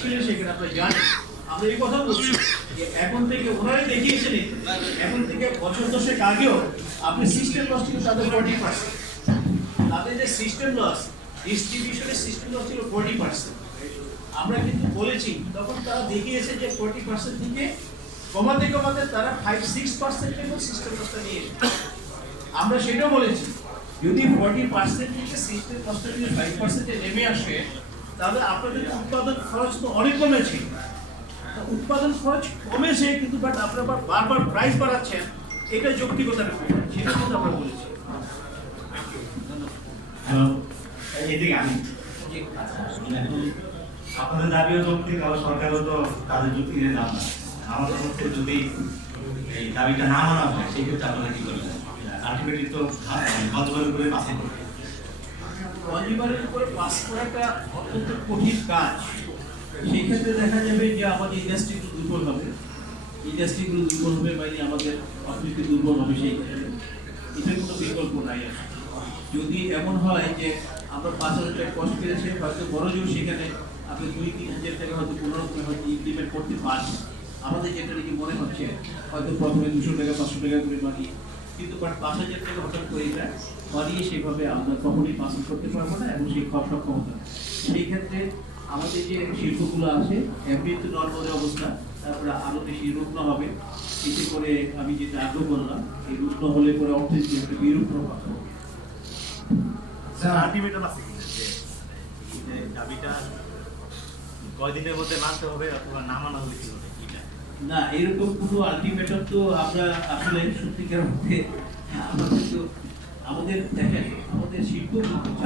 ছিলেন সেখানে আপনারা জানেন। আমরা এই কথা বলছি যে এখন থেকে ওনারাই দেখিয়েছিলেন, এখন থেকে বছর দশেক আগেও আপনি সিস্টেম লস ছিল তাদের 40%, তাদের যে সিস্টেম লস ডিস্ট্রিবিউশনের সিস্টেম লস ছিল 40%। আমরা কিন্তু বলেছি তখন তারা দেখিয়েছে যে 40% থেকে কমাতে কমাতে তারা 5-6% এর সিস্টেম লসটা নিয়ে এসেছে। আমরা সেটাও বলেছি যদি 40% থেকে সিস্টেম লসটা যদি 5% এ নেমে আসে তাহলে আপনাদের উৎপাদন খরচ তো অনেক কমেছে। উৎপাদন খরচ কমেছে কিন্তু বাট আপনারা বারবার প্রাইস বাড়াচ্ছেন, এটা যৌক্তিকতার ব্যাপার, সেটা কিন্তু আমরা বলেছি। এদিকে আমি আপনাদের দাবিও যৌক্তিক, আবার সরকারও তো তাদের যুক্তি দিয়ে দাম না। আমাদের মধ্যে যদি এই দাবিটা না মানা হয় সেই ক্ষেত্রে আপনারা কি করবেন? আলটিমেটলি তো গঞ্জবারের উপরে পাশে করবে, গঞ্জবারের উপরে পাস করাটা অত্যন্ত কঠিন কাজ। সেই ক্ষেত্রে দেখা যাবে যে আমাদের ইন্ডাস্ট্রিগুলো দুর্বল হবে, মানে আমাদের অর্থনীতি দুর্বল হবে। সেই ক্ষেত্রে এটার কোনো বিকল্প নাই। যদি এমন হয় যে আমরা 5,000 টাকা কষ্ট পেয়েছি, হয়তো বড় জোর সেখানে আপনি 2-3 হাজার টাকা হয়তো কোনোরকমে হয়তো ইমপ্লিমেন্ট করতে পারবেন। আমাদের যেটা নাকি মনে হচ্ছে হয়তো প্রথমে 200 টাকা 500 টাকা করে বাড়িয়ে, কিন্তু 5,000 টাকা হঠাৎ করে এটা বাড়িয়ে সেভাবে আমরা কখনই পাস করতে পারবো না এবং সেই সক্ষমতা। সেই ক্ষেত্রে আমাদের যে শিল্পগুলো আছে এমনিতে নর্মাল অবস্থা, তারপরে আরও বেশি রুগ্ন হবে। এতে করে আমি যেটা আগে বললাম এই রুগ্ন হলে পরে অর্থনীতি একটা বিরূপ প্রভাব হবে। আলটিমেটাম আছে যে দাবিটা কয়দিনের মধ্যে মানতে হবে অথবা না মানা হলে কি হবে? না, এরকম কোনো আলটিমেটাম তো আমরা আসলে সত্যিকার মধ্যে আমাদের দেখেন আমাদের শিল্প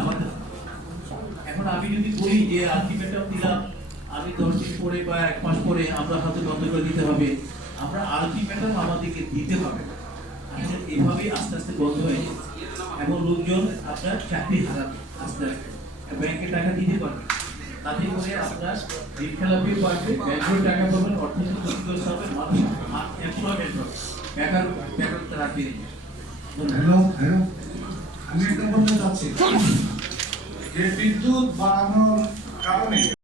আমাদের এখন আমি যদি বলি যে আলটিমেটাম দিলাম আমি 10 দিন পরে বা 1 মাস পরে আমরা হাতে বন্ধ করে দিতে হবে, আমরা আলটিমেটাম আমাদেরকে দিতে হবে। আসলে এভাবেই আস্তে আস্তে বন্ধ হয়ে যাবে এবং লোকজন আপনার চাকরি হারাবে, আস্তে আস্তে ব্যাংকে টাকা দিতে পারবে, তাতে করে আপনার ঋণ খেলাপি বাড়বে, ব্যাংকের টাকা পাবেন, অর্থনীতি ক্ষতিগ্রস্ত হবে, মানুষ এমপ্লয়মেন্ট হবে, বেকারত্ব রাখবে। আমি একটা বলতে চাচ্ছি যে বিদ্যুৎ বাড়ানোর কারণে